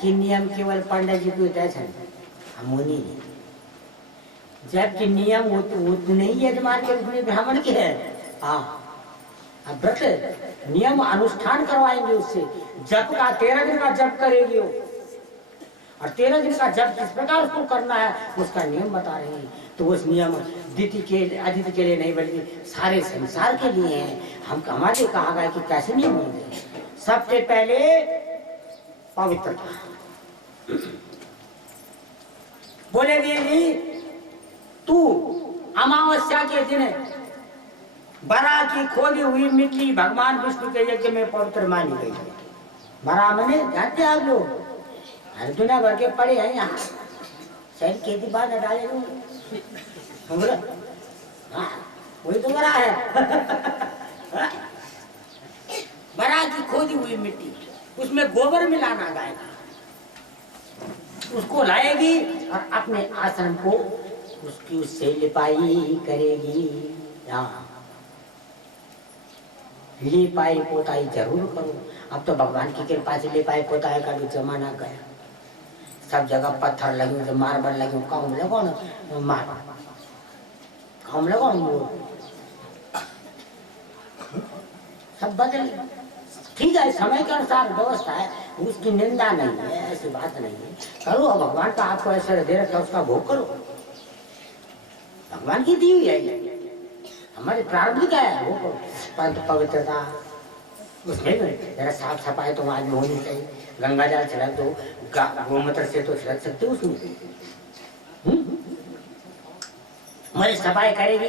कि नियम केवल पंडित जी को तय है, हम मुनि नहीं। जबकि नियम उतने ही यजमान के उतने ब्राह्मण के है। हाँ, व्रत नियम अनुष्ठान करवाएंगे उससे। जप का 13 दिन का जप करेगी वो, और 13 दिन का जप किस प्रकार उसको करना है उसका नियम बता रहे हैं। तो उस नियम अदिति के लिए नहीं बल्कि सारे संसार के लिए है। हम हमारे कहा गया कि कैसे नियम होंगे। सबसे पहले पवित्रता। बोले देवी तू अमावस्या के दिन बरा की खोदी हुई मिट्टी भगवान विष्णु के यज्ञ में पवित्र मानी गई है। बरा मने जानते आप लोग, हर दुनिया भर के पड़े हैं यहाँ। शहर खेती बात न डाले हाँ, वही तो बरा है। बरा की खोदी हुई मिट्टी, उसमें गोबर मिलाना गाय का, उसको लाएगी और अपने आश्रम को उसकी उससे लिपाई करेगी। लिपाई पोताई जरूर करो। अब तो भगवान की कृपा से लिपाई पोताई का भी जमाना गया। सब जगह पत्थर लगे, मार्बल लगे, काम लगो ना, मार काम लगो सब बदल। ठीक है, समय के अनुसार व्यवस्था है, उसकी निंदा नहीं है, ऐसी बात नहीं है। करो, भगवान का आपको ऐसे दे रखा उसका भोग करो। भगवान की दी हुई है, हमारे प्रारब्ध का है वो करो। परंतु पवित्रता उसमें जरा साफ सफाई तो आज होनी चाहिए। गंगा जल छिड़क दो, गोमूत्र से तो छिड़क सकते हो उसमें। मरी सफाई करेगी,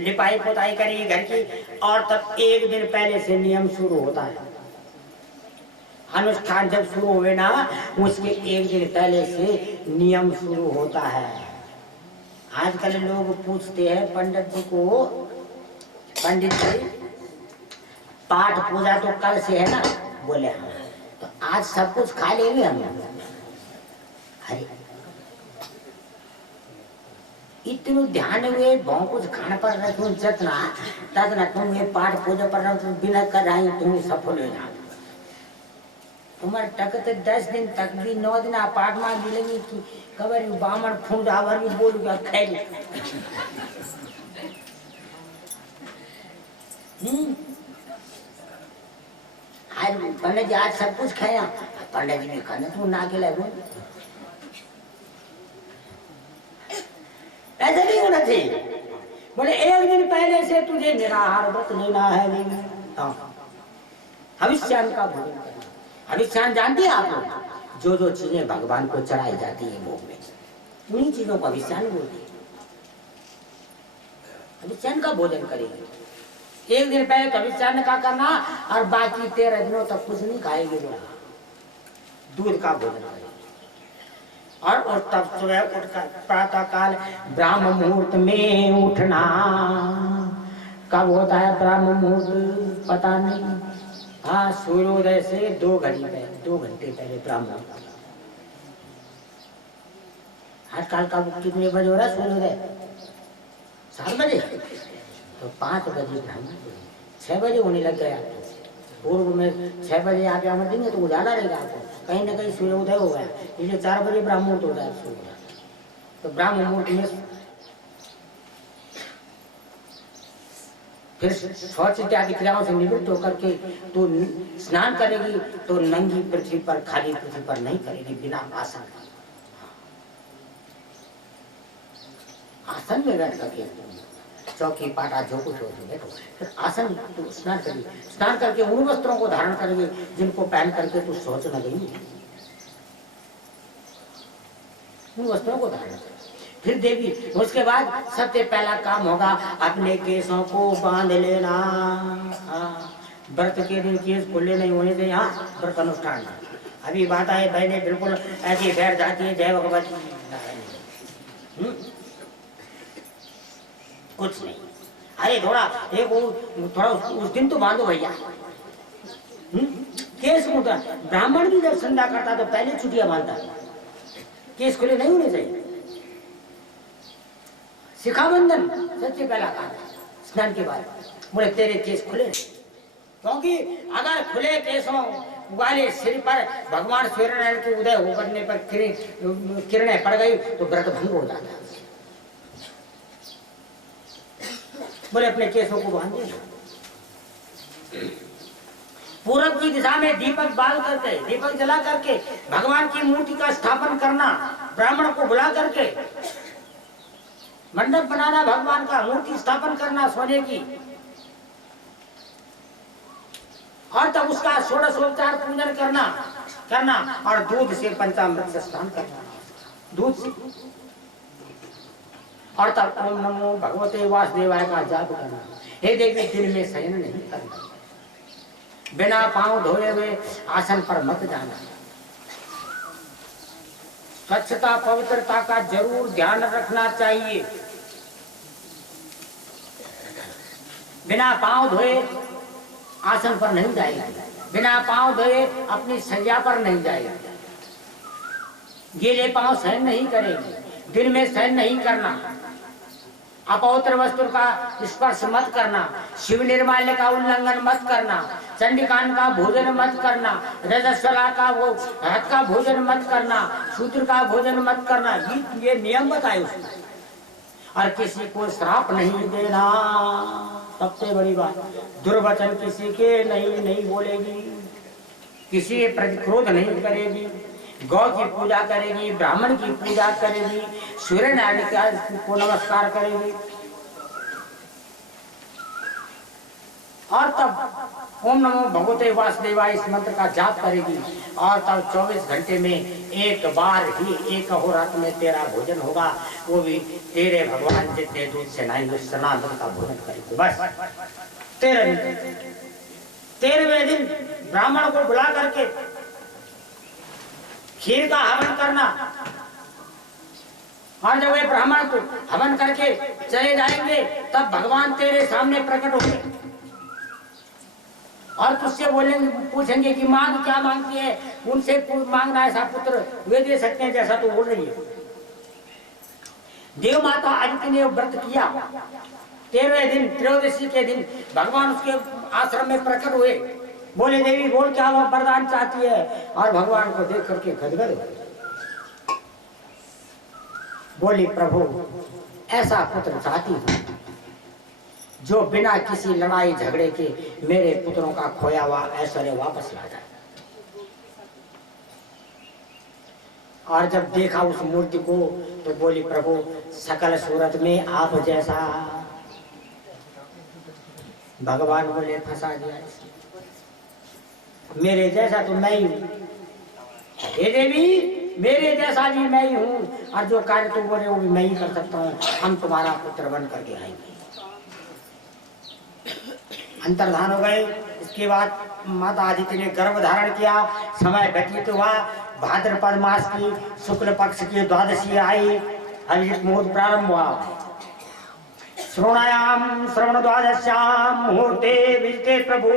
लिपाई पोताई करेगी घर की, और तब एक दिन पहले से नियम शुरू होता है। अनुष्ठान जब शुरू हुए ना, उसके एक दिन पहले से नियम शुरू होता है। आजकल लोग पूछते हैं पंडित जी को, पंडित जी पाठ पूजा तो कल से है ना? बोले हाँ। तो आज सब कुछ खा लेंगे हम। अरे इतने ध्यान हुए बहु कुछ खाने पर रखो जतना तदना तुम ये पाठ पूजा पर रखो बिना कर रही तुम सफल हो जाओ। तुम्हारे टकत 10 दिन तक भी 9 दिन आप पाठ मार मिलेंगे कि कबर बामण फूंड आवर भी बोल गया खैर। आज पंडित जी आज सब कुछ खाया, पंडित जी ने खाना तू ना के लगो। ऐसा नहीं होना चाहिए। बोले एक दिन पहले से तुझे निराहार व्रत लेना है। हविष्यान का भोजन करना। हविष्यान जानते हैं आप लोग? जो चीजें भगवान को चढ़ाई जाती है भोग में, उन्हीं चीजों को हविष्यान बोलते हैं। हविष्यान का भोजन करेंगे। एक दिन पहले हविष्यान का करना और बाकी 13 दिनों तक कुछ नहीं खाएंगे। दूध का भोजन करेंगे। और तब सुबह उठकर प्रातः काल ब्राह्म मुहूर्त में उठना। कब होता है ब्राह्म मुहूर्त पता नहीं। हाँ, सूर्योदय से 2 घंटे पहले ब्राह्म मुहूर्त। आजकल का कितने बजे हो रहा है सूर्योदय? 7 बजे। तो 5 बजे ब्राह्मण, 6 बजे होने लग गया। पूर्व में 6 बजे आप यहाँ देंगे तो उजाला रहेगा आपको, कहीं ना कहीं सूर्योदय हो गया, इसलिए 4 बजे ब्राह्म मुहूर्त हो जाए सूर्योदय। तो ब्राह्म मुहूर्त में फिर शौच इत्यादि क्रियाओं से निवृत्त होकर के तो स्नान करेगी, तो नंगी पृथ्वी पर, खाली पृथ्वी पर नहीं करेगी, बिना आसन। आसन में बैठ करके चौकी पाटा जो कुछ हो बैठो, फिर आसन तो स्नान करिए। स्नान करके उन वस्त्रों को धारण करेंगे जिनको पहन करके तो शौच न गई, उन वस्त्रों को धारण करें। फिर देवी, उसके बाद सबसे पहला काम होगा अपने केसों को बांध लेना। व्रत के दिन केस खुले नहीं होने दें। यहाँ व्रत अनुष्ठान अभी बात आए बहने बिल्कुल ऐसी बैठ जाती है जय भगवती, कुछ नहीं। अरे थोड़ा उस दिन तो बांधो भैया। केस मुद्रा ब्राह्मण भी जब संध्या करता तो पहले छुट्टियां बांधता, केस खुले नहीं होने चाहिए। शिखाबंधन सबसे पहला काम स्नान के बाद। बोले तेरे केस खुले, क्योंकि अगर खुले केसों वाले सिर पर भगवान सूर्यनारायण के उदय होने पर किरणें पड़ गई तो व्रत भंग हो जाता है। बोले अपने केसों को बांध दिया। पूरब की दिशा में दीपक बाल करके, दीपक जला करके भगवान की मूर्ति का स्थापन करना, ब्राह्मण को बुला करके मंडप बनाना, भगवान का मूर्ति स्थापन करना सोने की, और तब उसका षोडशोपचार पूजन करना और दूध से पंचामृत से स्नान करना, दूध से, और तब ओम नमो भगवते वासुदेवाय का जाप करना। हे देवी, दिन में शयन नहीं करना, बिना पांव धोए हुए आसन पर मत जाना, स्वच्छता पवित्रता का जरूर ध्यान रखना चाहिए, बिना पांव धोए आसन पर नहीं जाएगा, बिना पांव धोए अपनी सज्जा पर नहीं जाएगा, गीले पांव सहन नहीं करेंगे, दिन में सहन नहीं करना, अपवित्र वस्तु का स्पर्श मत करना, शिव निर्माल्य का उल्लंघन मत करना, चंडिकान का भोजन मत करना, रजस्वला का वो हथ का भोजन मत करना, शूद्र का भोजन मत करना, ये नियम बताए उसने। और किसी को श्राप नहीं देना, सबसे बड़ी बात, दुर्वचन किसी के नहीं बोलेगी, किसी के प्रति क्रोध नहीं करेगी, गौ की पूजा करेगी, ब्राह्मण की पूजा करेगी, सूर्य नारायण को नमस्कार करेगी, और तब ओम नमो भगवते वासुदेवाय इस मंत्र का जाप करेगी, और तब 24 घंटे में एक बार ही एक अहोरात्र में तेरा भोजन होगा, वो भी तेरे भगवान जितने दूध से नहीं उस सनातन का भोजन करेगी। बस 13वें दिन ब्राह्मण को बुला करके खीर का हवन करना, और जब वे ब्राह्मण को हवन करके चले जाएंगे तब भगवान तेरे सामने प्रकट होंगे और तुझसे बोलेंगे, पूछेंगे कि मांग क्या मांगती है, उनसे मांगना ऐसा पुत्र वे दे सकते हैं जैसा तो बोल रही है। देव माता अदिति ने व्रत किया, 13वें दिन त्रयोदशी के दिन भगवान उसके आश्रम में प्रकट हुए, बोले देवी बोल क्या वो वरदान चाहती है, और भगवान को देख करके गदगद हो बोली प्रभु ऐसा पुत्र चाहती हूं जो बिना किसी लड़ाई झगड़े के मेरे पुत्रों का खोया हुआ ऐश्वर्य वापस ला जाए। और जब देखा उस मूर्ति को तो बोली प्रभु सकल सूरत में आप जैसा, भगवान बोले फंसा दिया, मेरे जैसा तो मैं ही हूं, हे देवी मेरे जैसा भी मैं ही हूं, और जो कार्य तुम बोले वो भी मैं ही कर सकता हूं, हम तुम्हारा पुत्र बन करके आएंगे। अंतर्धान हो गए। इसके बाद माता आदित्य ने गर्भ धारण किया, समय व्यतीत हुआ, भाद्रपद मास की शुक्ल पक्ष की द्वादशी आई, अभिजित मुहूर्त प्रारंभ हुआ। श्रोणायाम श्रवण द्वादश्याम मुहूर्ते विजते प्रभु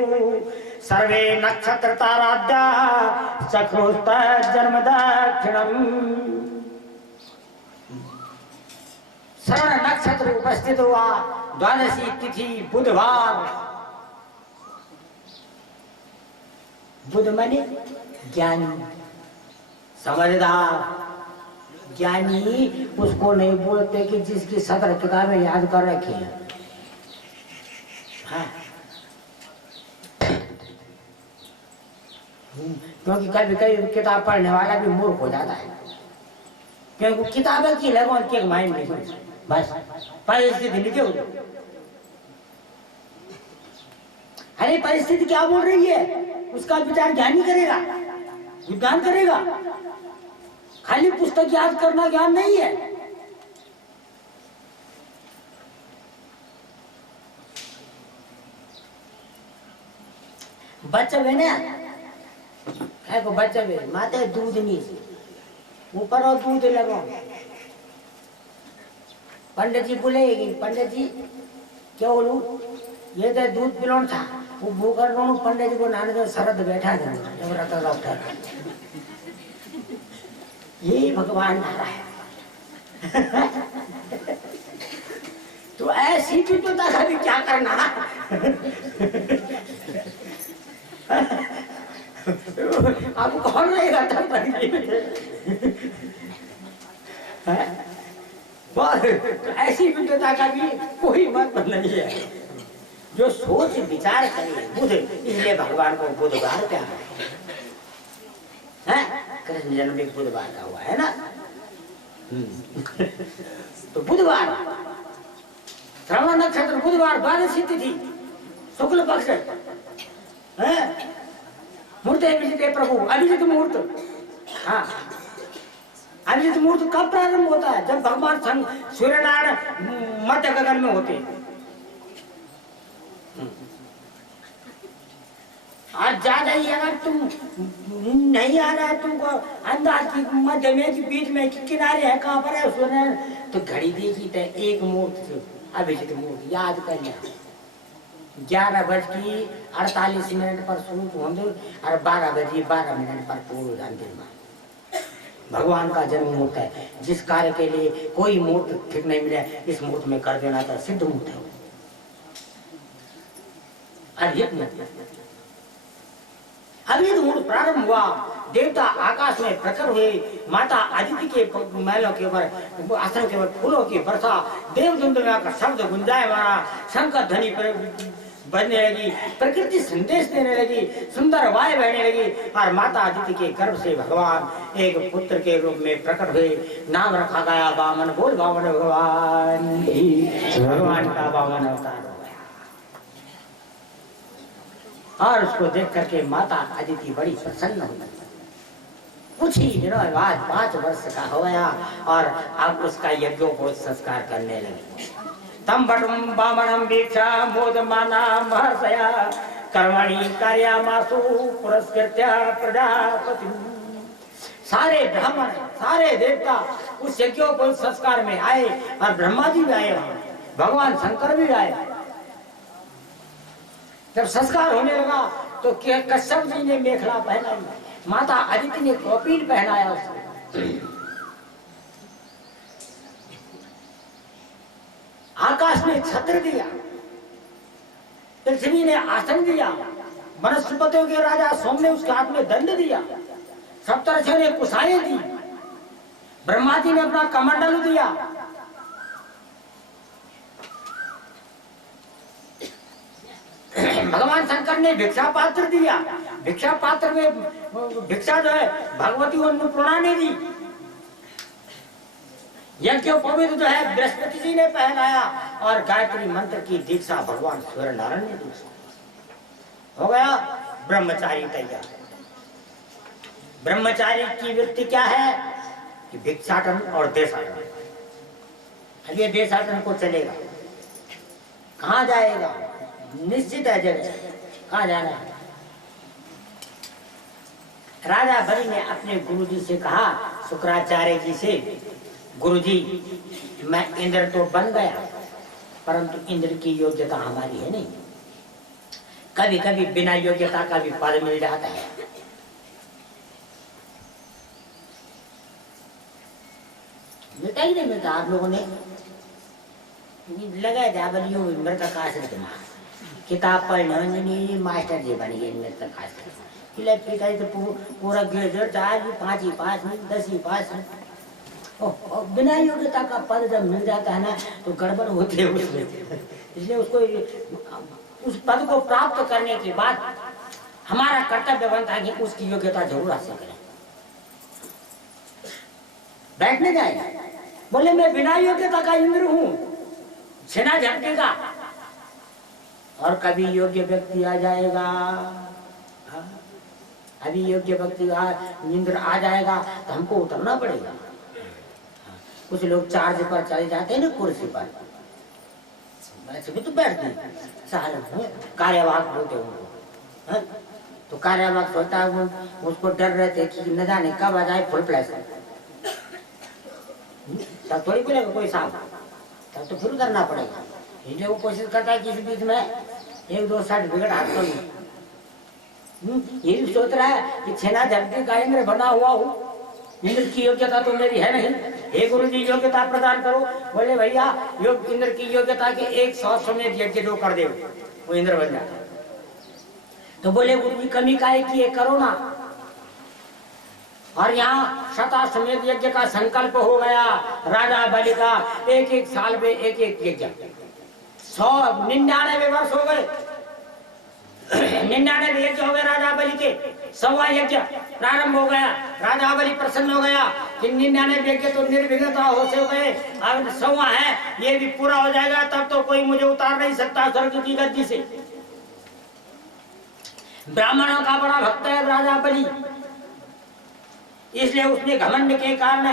सर्वे नक्षत्र ताराद्या चक्रुस्त जन्म दक्षिणम। श्रवण नक्षत्र उपस्थित हुआ, द्वादशी तिथि बुधवार, बुध माने ज्ञानी समझदार, ज्ञानी उसको नहीं बोलते कि जिसकी 17 किताबें याद कर रखी है। हाँ। क्योंकि कभी कभी किताब पढ़ने वाला भी मूर्ख हो जाता है, क्योंकि किताबें की लगो के माइंड नहीं, बस परिस्थिति नहीं होगी। अरे परिस्थिति क्या बोल रही है उसका विचार ज्ञानी करेगा, विज्ञान करेगा। खाली पुस्तक याद करना ज्ञान नहीं है। बच्चा है ना, क्या को बच्चा है, माते दूध नहीं ऊपर और दूध लगो। पंडित जी बोलेगी, पंडित जी क्या बोलूं, ये तो दूध पिलोन था, वो भूखर रो, पंडित जी को नाने जो शरद बैठा डॉक्टर, यही भगवान नारा है। तो ऐसी भी तो दादा भी क्या करना। अब कौन रहेगा तब पर ऐसी विद्वता का भी कोई मतलब नहीं है। जो सोच विचार करे बुध, इसलिए भगवान को बुधवार क्या है? कृष्ण जन्म भी बुधवार का हुआ है ना। तो बुधवार, श्रवण नक्षत्र बुधवार, द्वादशी तिथि, शुक्ल पक्ष, मूर्ते विजिते प्रभु, अभिजित मुहूर्त। हाँ, अभिजित मुहूर्त कब प्रारंभ होता है? जब भगवान सूर्य नारायण मध्य गगन में होते हैं। आज ज्यादा ही अगर तुम नहीं आ रहा है, तुमको अंदाज की मध्य में, की बीच में, की किनारे है, कहाँ पर है सूर्य, तो घड़ी देखी तो एक मुहूर्त अभिजित मुहूर्त याद कर लिया। 11:48 पर शुरू होंगे और 12:12 पर पूर्ण अंतिम। भगवान का जन्म मुहूर्त है। जिस कार्य के लिए कोई मुहूर्त ठीक नहीं मिले, इस मुहूर्त में कर देना था, सिद्ध मुहूर्त है। अभिजित मुहूर्त प्रारंभ हुआ, देवता आकाश में प्रकट हुए, माता आदित्य के महलों के ऊपर, आश्रम के ऊपर फूलों की वर्षा, देव दुंदुभिया का शब्द गुंजाए मारा, शंकर ध्वनि बजने लगी, प्रकृति संदेश देने लगी, सुंदर वायु बहने लगी और माता आदित्य के गर्भ से भगवान एक पुत्र के रूप में प्रकट हुए। नाम रखा गया वामन। बोल वामन भगवान, भगवान का वामन अवतार हो गया। और उसको देख करके माता आदित्य बड़ी प्रसन्न हो गई। कुछ ही दिनों बाद 5 वर्ष का हो गया और अब उसका यज्ञोपवीत संस्कार करने लगे। तम बटम वामनम वीक्षा मोदमाना महर्षया कर्मणि कार्यामासु पुरस्कृत्य प्रजापति। सारे ब्राह्मण, सारे देवता उस यज्ञोपवीत संस्कार में आए और ब्रह्मा जी भी आए, भगवान शंकर भी आए। जब संस्कार होने लगा तो कश्यप जी ने मेखला पहनाई, माता आदित्य ने कौपीन पहनाया उसको। आकाश ने छत्र दिया, पृथ्वी ने आसन दिया, वनस्पतियों के राजा सोम ने उसके हाथ में दंड दिया, सप्तर्षियों ने कुशाएं दी, ब्रह्मा जी ने अपना कमंडल दिया, भगवान शंकर ने भिक्षा पात्र दिया। भिक्षा पात्र में भिक्षा जो है भगवती अन्नपूर्णा ने दी। यज्ञोपवीत जो है बृहस्पति जी ने पहनाया और गायत्री मंत्र की दीक्षा भगवान सूर्य नारायण ने दी। हो गया ब्रह्मचारी तैयार। ब्रह्मचारी की वृत्ति क्या है कि भिक्षाटन और देशाटन। अब ये देशाटन को चलेगा, कहाँ जाएगा? निश्चित है जगह, कहाँ जाना है? राजा बलि ने अपने गुरुजी से कहा, शुक्राचार्य जी से, गुरुजी मैं इंद्र तो बन गया, परंतु इंद्र की योग्यता हमारी है नहीं। कभी कभी बिना योग्यता का भी पद मिल जाता है। मिलता ही नहीं मिलता। आप लोगों ने लगा था बलियों मृतक आश्रित में किताब पढ़ने मास्टर जी बन गए मृतक आश्रित। तो पूरा ग्रेजुएट आज भी 5 ही पास, 10 ही पास। बिना योग्यता का पद जब मिल जाता है ना तो गड़बड़ होती है उसमें। इसलिए उसको उस पद को प्राप्त करने के बाद हमारा कर्तव्य बनता है कि उसकी योग्यता जरूर हासिल करें। बैठने जाए बोले मैं बिना योग्यता का इंद्र हूँ, सेना झटकेगा। और कभी योग्य व्यक्ति आ जाएगा, अभी योग्य व्यक्ति इंद्र आ जाएगा तो हमको उतरना पड़ेगा। कुछ लोग चार्ज पर चले जाते हैं ना कुर्सी पर, भी तो बैठते हैं, कार्यवाहक बोलते उनको। तो कार्यवाहक सोचता है उसको डर रहते कि न जाने कब आ जाए फुल फ्लैश। तब थोड़ी बोलेगा कोई साहब, तब तो फिर करना पड़ेगा। इसलिए वो कोशिश करता है कि इस बीच में 1-2 सर्टिफिकेट हाथ कर लूं। ये भी सोच रहा है कि सेना झटके का इंद्र बना हुआ हूँ, इंद्र की योग्यता तो मेरी है नहीं। हे गुरु जी योग्यता प्रदान करो। बोले भैया योग इंद्र की योग्यता के 100 में यज्ञ जो कर दे वो इंद्र बन जाता। तो बोले गुरु जी कमी काहे की करो ना। और यहाँ शताश्वमेध यज्ञ का संकल्प हो गया राजा बलि का। एक एक साल में एक एक यज्ञ, 199 वर्ष हो गए। 99 यज्ञ हो गए राजा बलि के। 100वां यज्ञ प्रारंभ हो गया। राजा बलि प्रसन्न हो गया कि 99 यज्ञ तो निर्विघ्नता हो से गए, अब 100वां है, ये भी पूरा हो जाएगा, तब तो कोई मुझे उतार नहीं सकता स्वर्ग की गद्दी से। ब्राह्मणों का बड़ा भक्त है राजा बलि, इसलिए उसने घमंड के कारण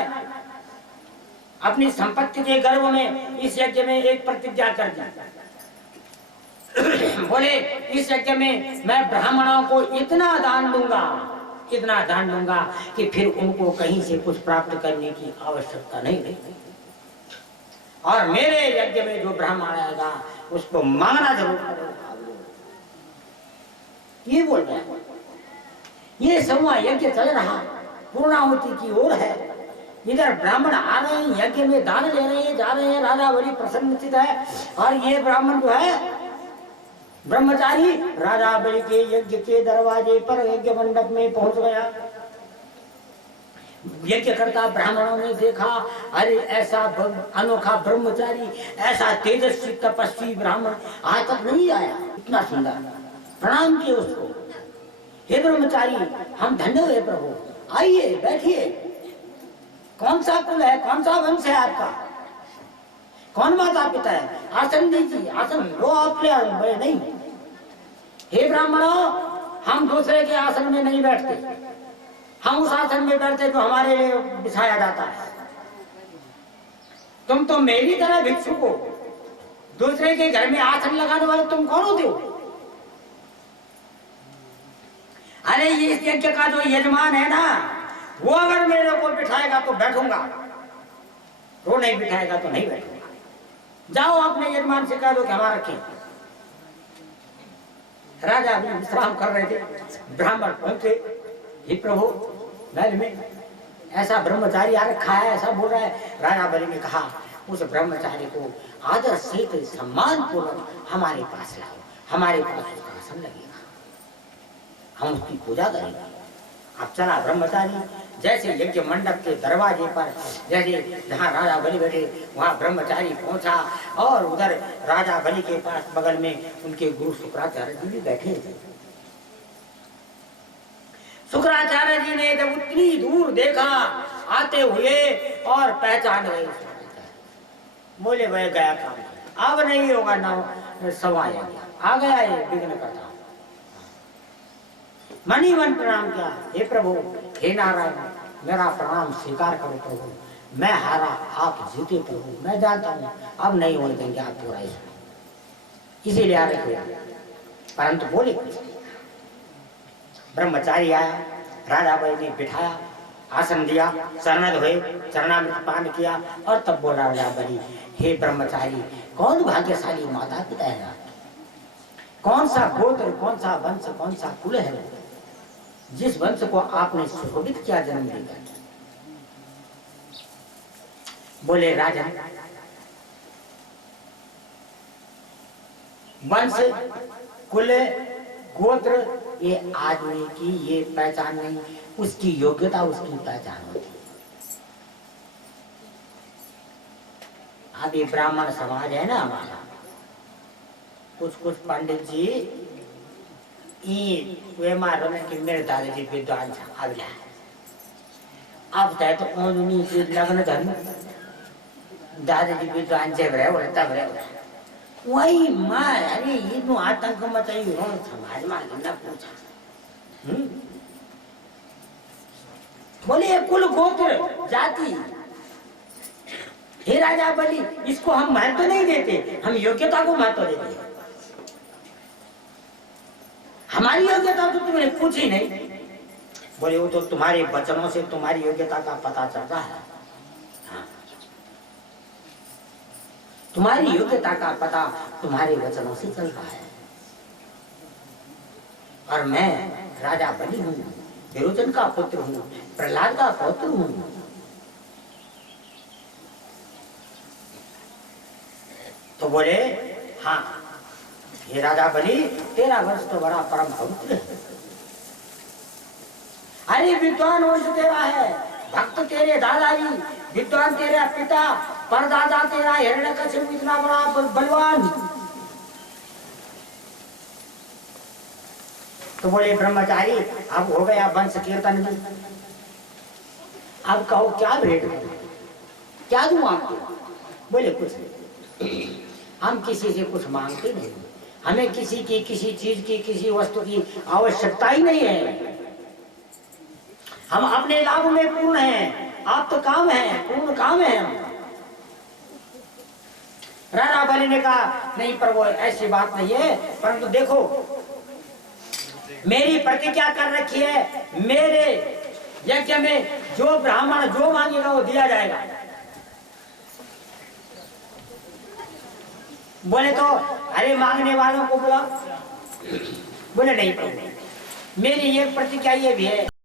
अपनी संपत्ति के गर्व में इस यज्ञ में एक प्रतिज्ञा कर दी। बोले इस यज्ञ में मैं ब्राह्मणों को इतना दान दूंगा कि फिर उनको कहीं से कुछ प्राप्त करने की आवश्यकता नहीं रहेगी, और मेरे यज्ञ में जो ब्राह्मण आएगा उसको मांगना जरूर करेगा। ये बोल रहा है। ये 100वां यज्ञ चल रहा, पूर्णाहुति की ओर है। इधर ब्राह्मण आ रहे हैं, यज्ञ में दान ले रहे हैं, जा रहे हैं। राजा बड़ी प्रसन्नचित है, और ये ब्राह्मण जो है ब्रह्मचारी राजा बलि के यज्ञ के दरवाजे पर यज्ञ मंडप में पहुंच गया। यज्ञ करता ब्राह्मणों ने देखा, अरे ऐसा अनोखा ब्रह्मचारी, ऐसा तेजस्वी तपस्वी ब्राह्मण आज तक नहीं आया, इतना सुंदर। प्रणाम किए उसको, हे ब्रह्मचारी हम धन्य हुए प्रभु, आइए बैठिए। कौन सा कुल है, कौन सा वंश है आपका, कौन माता पिता है, आसन दीजिए, आसन लो आप ले नहीं। हे ब्राह्मणों, हम दूसरे के आसन में नहीं बैठते, हम उस आसन में बैठते जो हमारे लिए बिछाया जाता है। तुम तो मेरी तरह भिक्षुक हो, दूसरे के घर में आसन लगाने वाले तुम कौन होते हो? अरे ये इस यज्ञ का जो यजमान है ना, वो अगर मेरे को बिठाएगा तो बैठूंगा, वो नहीं बिठाएगा तो नहीं बैठूंगा। जाओ अपने यजमान से कह दो कि हमारा रखें। राजा भी विश्राम कर रहे थे, ब्राह्मण पहुंचे, हे प्रभु महल में ऐसा ब्रह्मचारी आ रखा है, ऐसा बोल रहा है। राजा बलि ने कहा उस ब्रह्मचारी को आदर से सम्मान पूर्वक हमारे पास लाओ, हमारे पास उसका आसन लगेगा, हम उसकी पूजा करेंगे। अब चला ब्रह्मचारी, जैसे यज्ञ मंडप के दरवाजे पर, जैसे जहाँ राजा बलि बैठे वहाँ ब्रह्मचारी पहुंचा, और उधर राजा बलि के पास बगल में उनके गुरु शुक्राचार्य जी भी बैठे थे। शुक्राचार्य जी ने जब उतनी दूर देखा आते हुए और पहचान गए, बोले वह गया काम, अब नहीं होगा ना सवाल, आ गया ये विघ्न करता। मनी मन प्रणाम किया, हे प्रभु, हे नारायण, मेरा प्रणाम स्वीकार करो प्रभु, मैं हारा आप जीते प्रभु, मैं जानता हूँ अब नहीं होने देंगे आप पूरा, इसीलिए आ रहे थे। परंतु बोले ब्रह्मचारी आया, राजा बलि ने बिठाया, आसन दिया, शरण हुए, चरणामृत पान किया, और तब बोला राजा बलि, हे ब्रह्मचारी कौन भाग्यशाली माता पिता है आपके, कौन सा गोत्र, कौन सा वंश, कौन सा कुल है जिस वंश को आपने सुशोभित किया जन्म देकर। बोले राजा वंश, कुल, गोत्र ये आदमी की ये पहचान नहीं, उसकी योग्यता उसकी पहचान होती है। अब ये ब्राह्मण समाज है ना हमारा, कुछ पंडित जी वे मारो ना कि मेरे दादाजी विद्वान आविला अब तय तो उन्हीं की लग्न धर्म दादाजी विद्वान जब रहे बोले तब रहे वही माँ, अरे ये नु आतंक मचाई हो समाज में न पूछा। बोले कुल गोत्र जाति, हे राजा बलि इसको हम महत्व नहीं देते, हम योग्यता को महत्व देते हैं। हमारी योग्यता तो तुमने पूछी नहीं। बोले वो तो तुम्हारे वचनों से तुम्हारी योग्यता का पता चलता है। हाँ। तुम्हारी योग्यता का पता तुम्हारे वचनों से चलता है। और मैं राजा बलि हूँ, विरोचन का पुत्र हूँ, प्रहलाद का पुत्र हूँ। तो बोले हाँ ये राजा बलि, तेरा वंश तो बड़ा परम पवित्र है। अरे विद्वान वंश तेरा है, भक्त तेरे दादाजी, विद्वान तेरा पिता, परदादा तेरा हिरण्यकशिपु इतना बड़ा बलवान। तो बोले ब्रह्मचारी अब हो गया वंश कीर्तन भी, अब कहो क्या भेंट दूं, क्या दूं आपको? बोले कुछ नहीं, हम किसी से कुछ मांगते नहीं, हमें किसी की किसी चीज की किसी वस्तु की आवश्यकता ही नहीं है, हम अपने लाभ में पूर्ण हैं, आप तो काम है, पूर्ण काम है हम। राणा बलि ने कहा नहीं प्रभु ऐसी बात नहीं है, परंतु देखो मेरी प्रतिज्ञा कर रखी है, मेरे यज्ञ में जो ब्राह्मण जो मांगेगा वो दिया जाएगा। बोले तो अरे मांगने वालों को बुला, बोले नहीं प्रभु मेरी एक प्रतिज्ञा ये भी है